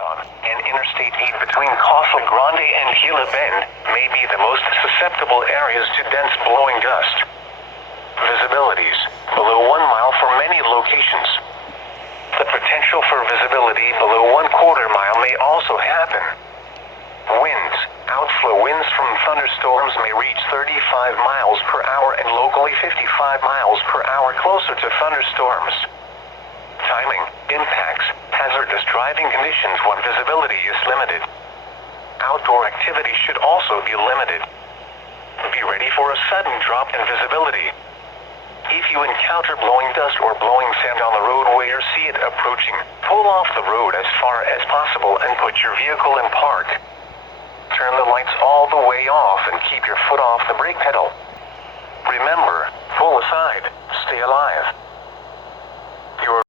and Interstate 8 between Casa Grande and Gila Bend may be the most susceptible areas to dense blowing dust. Visibilities below 1 mile for many locations. The potential for visibility below 1/4 mile may also happen. Winds. Outflow winds from thunderstorms may reach 35 miles per hour and locally 55 miles per hour closer to thunderstorms. Timing. Impacts. Hazardous driving conditions when visibility is limited. Outdoor activity should also be limited. Be ready for a sudden drop in visibility. If you encounter blowing dust or blowing sand on the roadway or see it approaching, pull off the road as far as possible and put your vehicle in park. Turn the lights all the way off and keep your foot off the brake pedal. Remember, pull aside, stay alive.